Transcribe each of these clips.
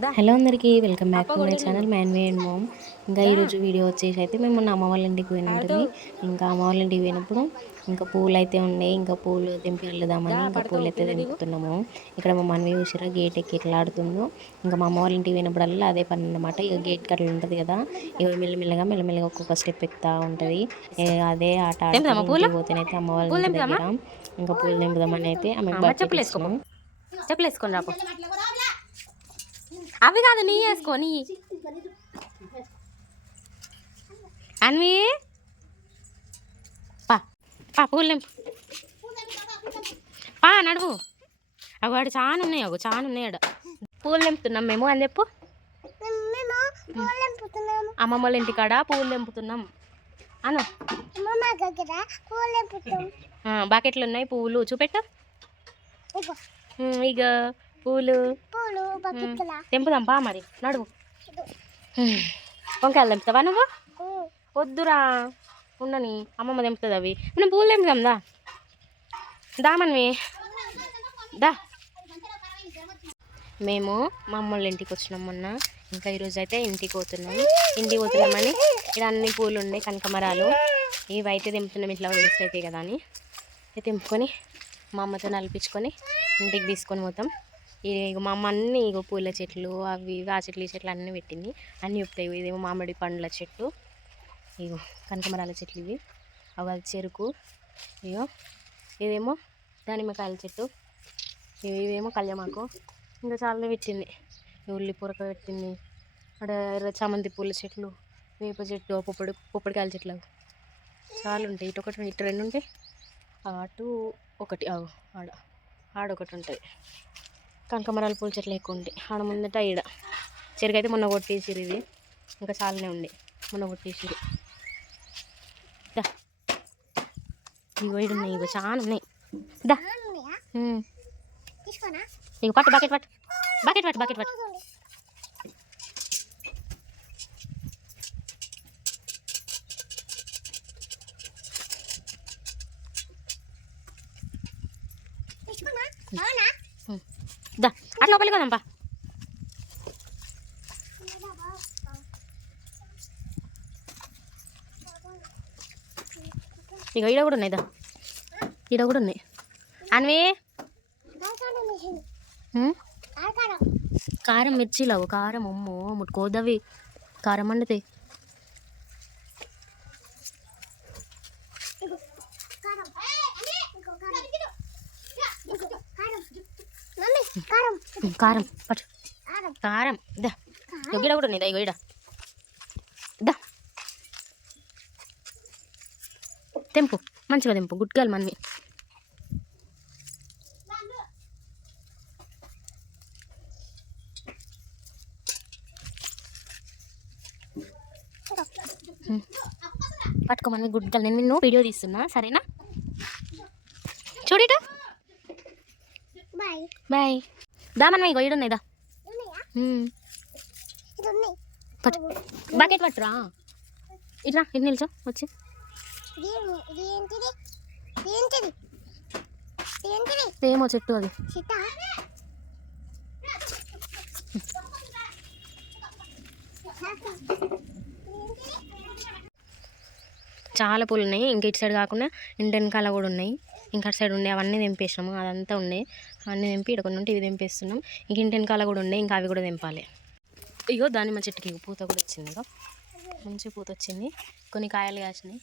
Hello అందరికీ welcome back to my channel మ్యాన్వే and mom. ఇంకా ఈరోజు వీడియో వచ్చేసి అయితే మేము మొన్న అమ్మ వాళ్ళ ఇంటికి పోయిన ఉంటుంది. ఇంకా అమ్మ వాళ్ళ ఇంటికి పోయినప్పుడు ఇంకా పూలు అయితే ఉన్నాయి. ఇంకా పూలు తెంపి వెళ్దామని ఇంకా పూలు అయితే తెంపుతున్నాము. ఇక్కడ మా మనవి చూసిరా గేట్ ఎక్కి ఎట్లా ఆడుతుందో. ఇంకా మా అమ్మ వాళ్ళ ఇంటికి పోయినప్పుడల్లా అదే పని అనమాట. ఇక గేట్ కట్ల ఉంటుంది కదా, ఇక మెల్లమెల్లగా ఒక్కొక్క స్టెప్ ఎక్కుతా ఉంటుంది. అదే ఆట ఆడుతుంది. ఇంటికి పోతేనైతే అమ్మ వాళ్ళ ఇంటి దగ్గర ఇంకా పూలు తెంపుదామని అయితే ఆమెకు బకెట్ ఇస్తున్నాం. చెప్పులు వేసుకొని రాపో. అవి కాదు, నీ వేసుకో. నీ అన్వి పా పా పూలు నింపు పా నడువు. అవి వాడు చాలా ఉన్నాయి, అవి చాలా ఉన్నాయి. ఆడ పూలు నింపుతున్నాం మేము అని చెప్పు. అమ్మమ్మ వాళ్ళ ఇంటికాడ పూలు నింపుతున్నాం అను. బకెట్లు ఉన్నాయి, పువ్వులు చూపెట్టు. ఇక పూలు తెంపుదాం పా. మరి నడువు. వంకాయలు తెంపుతావా నువ్వు? వద్దురా ఉండని, అమ్మమ్మ తెంపుతుంది అవి. మనం పూలు తెంపుదాం దా దామన్వి దా. మేము మా అమ్మ వాళ్ళ ఇంటికి వచ్చినాం మొన్న. ఇంకా ఈరోజు అయితే ఇంటికి పోతున్నామని ఇక్కడ అన్ని పూలు ఉండే కనకమరాలు ఇవి అయితే తెంపుతున్నాం. ఇట్లా వేస్ట్ అవుతాయి కదా అని తెంపుకొని మా అమ్మతో నలిపించుకొని ఇంటికి తీసుకొని పోతాం. ఇక మా అమ్మ అన్నీ ఇగో పూల చెట్లు అవి ఆ చెట్లు ఈ చెట్లు అన్నీ పెట్టింది. అన్నీ చెప్తాయి. ఇదేమో మామిడి పండ్ల చెట్టు, ఇగో కనకమరాల చెట్లు ఇవి, అవి చెరుకు, ఇగో ఇదేమో దానిమ్మకాయల చెట్టు, ఇవేమో కళ్యామాకు, ఇంకా చాలా పెట్టింది. ఉల్లి పూరక పెట్టింది. అక్కడ ఎర్ర చామంతి పూల చెట్లు, వేప చెట్టు, పొప్పడికాయల చెట్లు చాలా ఉంటాయి. ఇటు రెండు ఉంటాయి, అటు ఒకటి ఆడొకటి ఉంటుంది. కనకమరాల పూల చెట్లు ఎక్కువ ఉంటాయి ఆడ ముందట. ఈడ చెరుకు అయితే మొన్న కొట్టేసిరు. ఇది ఇంకా చాలానే ఉండే, మొన్న కొట్టేసిరు. దా ఇగో ఇడు ఉన్నాయి, ఇగో చాలా ఉన్నాయి. దా ఇగో పట్టు, బకెట్ పట్టు. దా అట్లా లోపలికి పోదాంపా. ఇక ఈడ కూడా ఉన్నాయి. దా ఈడ కూడా ఉన్నాయి. అన్వి కారం మిర్చిలావు కారం అమ్మో ముట్టుకోదవి, కారం వండుతాయి. కారం పట్టు, కారం దా. గిడ కూడా ఉన్నాయి. దా ఇగో ఈడ దా తెంపు, మంచిగా తెంపు. గుడ్కాయలు మనవి. పట్టుకో మనవి గుడ్కాయలు. నేను నిన్ను వీడియో తీస్తున్నా సరేనా? చూడిట బాయ్. దా మనవి ఇగో ఈడున్నాయి. దా పట్టు, బకెట్ పట్టురా. ఇట్లా ఇటు నిల్చో వచ్చి. ఏమో చెట్టు అది. చాలా పూలు ఉన్నాయి. ఇంకా ఇటు సైడ్ కాకుండా ఇంటి వెనకాల కూడా ఉన్నాయి. ఇంకా అటు సైడ్ ఉండే అవన్నీ తెంపేసినాము. అదంతా ఉండే అవన్నీ తెంపి ఇక్కడ కొన్ని ఉంటే ఇవి తెంపేస్తున్నాం. ఇంక ఇంటి వెనకాల కూడా ఉండే, ఇంకా అవి కూడా తెంపాలి. ఇగో దానిమ్మ చెట్టుకి పూత కూడా వచ్చింది. ఇగో మంచి పూత వచ్చింది. కొన్ని కాయలు కాసినాయి.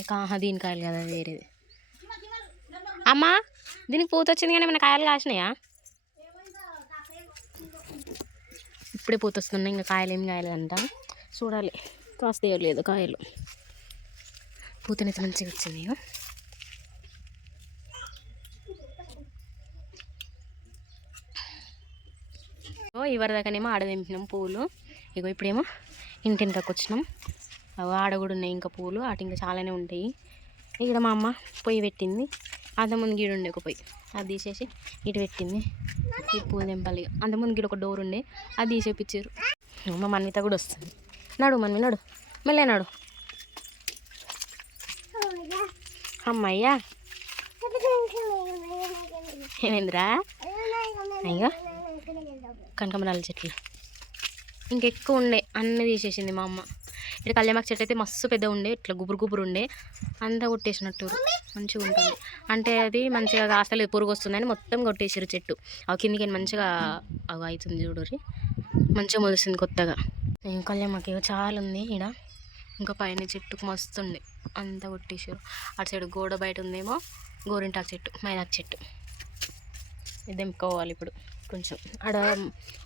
ఇంకా దీని కాయలు కదా వేరేది. అమ్మా దీనికి పూత వచ్చింది కానీ మన కాయలు కాసినాయా? ఇప్పుడే పూత వస్తున్నాయి. ఇంకా కాయలు ఏం కాయలేదంట, చూడాలి కాస్తాయో లేదు కాయలు. పూతనైతే మంచిగా వచ్చింది. ఇవరి దాకానేమో ఆడ తెంపినాం పూలు. ఇగో ఇప్పుడేమో ఇంటి వెనకకి వచ్చినాం. అవి ఆడ కూడా ఉన్నాయి ఇంకా పూలు, అటు ఇంకా చాలానే ఉంటాయి. ఇక్కడ మా అమ్మ పొయ్యి పెట్టింది. అంతకుముందు గీడు ఉండే ఒక పొయ్యి, అది తీసేసి ఇటు పెట్టింది. ఈ పూలు తెంపాలి. అంతకుముందు గీడు ఒక డోర్ ఉండే, అది తీసేపించారు. మా మన్విత కూడా వస్తుంది. నడు మన్వి నడు, మెల్లే నడు. అమ్మయ్యా ఏమైందిరా? అయ్యో కనకమరాల చెట్లు. ఇంకెక్కువ ఉండే అన్నీ తీసేసింది మా అమ్మ. ఇక్కడ కళ్యామాకు చెట్టు అయితే మస్తు పెద్ద ఉండే, ఇట్లా గుబురు గుబురు ఉండే, అంతా కొట్టేసినట్టు. మంచిగా ఉంటుంది అంటే అది మంచిగా కాస్తలేదు, పురుగు వస్తుందని మొత్తం కొట్టేసారు చెట్టు. ఆ కిందికి మంచిగా అవి అవుతుంది చూడరి, మంచిగా మొలుస్తుంది కొత్తగా. కళ్యామాకు చాలా ఉంది ఇక్కడ. ఇంకా పైన చెట్టుకు మస్తు ఉంది, అంతా కొట్టేసారు. అటు సైడ్ గోడ బయట ఉందేమో గోరింటాకు చెట్టు, మైదాకు చెట్టు. ఇది తెంపుకోవాలి ఇప్పుడు. కొంచెం ఆడ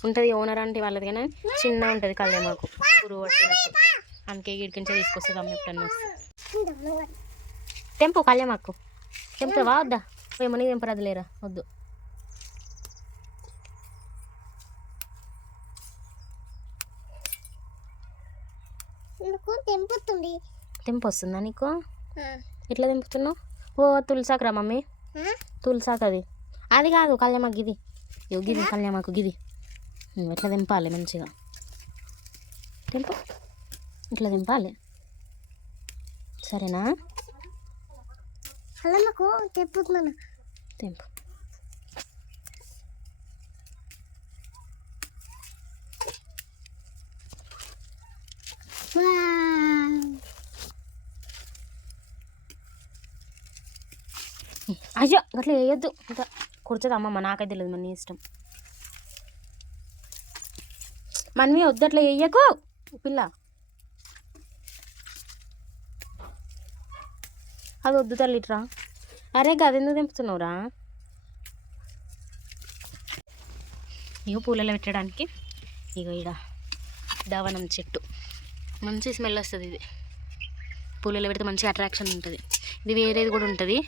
ఉంటుంది ఓనర్ అంటే వాళ్ళది, కానీ చిన్న ఉంటుంది కళ్యామాకు, పురుగు పట్టినట్టు. అందుకే గిడికించే తీసుకొస్తుంది అమ్మ ఎప్పుడన్నా వస్తుంది. తెంపు కళ్యామాకు, తెంపుతావా వద్దా? ఏమని తెంపరాదు లేరా, వద్దు. తెంపు వస్తుందా నీకు? ఎట్లా తెంపుతున్నావు? ఓ తులసాకు రా మమ్మీ, తులసాకు అది. అది కాదు కళ్యామాకు, గిది గిది కళ్యామాకు గిది. ఎట్లా తెంపాలి మంచిగా, తెంపు, ఇట్లా తెంపాలి, సరేనా? తెంపుతున్నాను, తెంపు. అయ్యో అట్లా వేయొద్దు, ఇంకా కుడుతుంది అమ్మమ్మ, నాకైతే తెలియదు, మన ఇష్టం. మనమే వద్దు అట్లా వేయకు పిల్ల, అది వద్దు తల్లిట్రా. అరే గదెందుకు తెంపుతున్నావురా? ఇగో పూలలో పెట్టడానికి, ఇగో ఈడ దవనం చెట్టు, మంచి స్మెల్ వస్తుంది. ఇది పూలలో పెడితే మంచి అట్రాక్షన్ ఉంటుంది. ఇది వేరేది కూడా ఉంటుంది,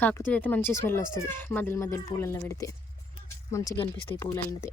కాకపోతే ఇదైతే మంచి స్మెల్ వస్తుంది. మధ్యలో మధ్యలో పూలల్లో పెడితే మంచిగా కనిపిస్తాయి పూలల్లో అయితే.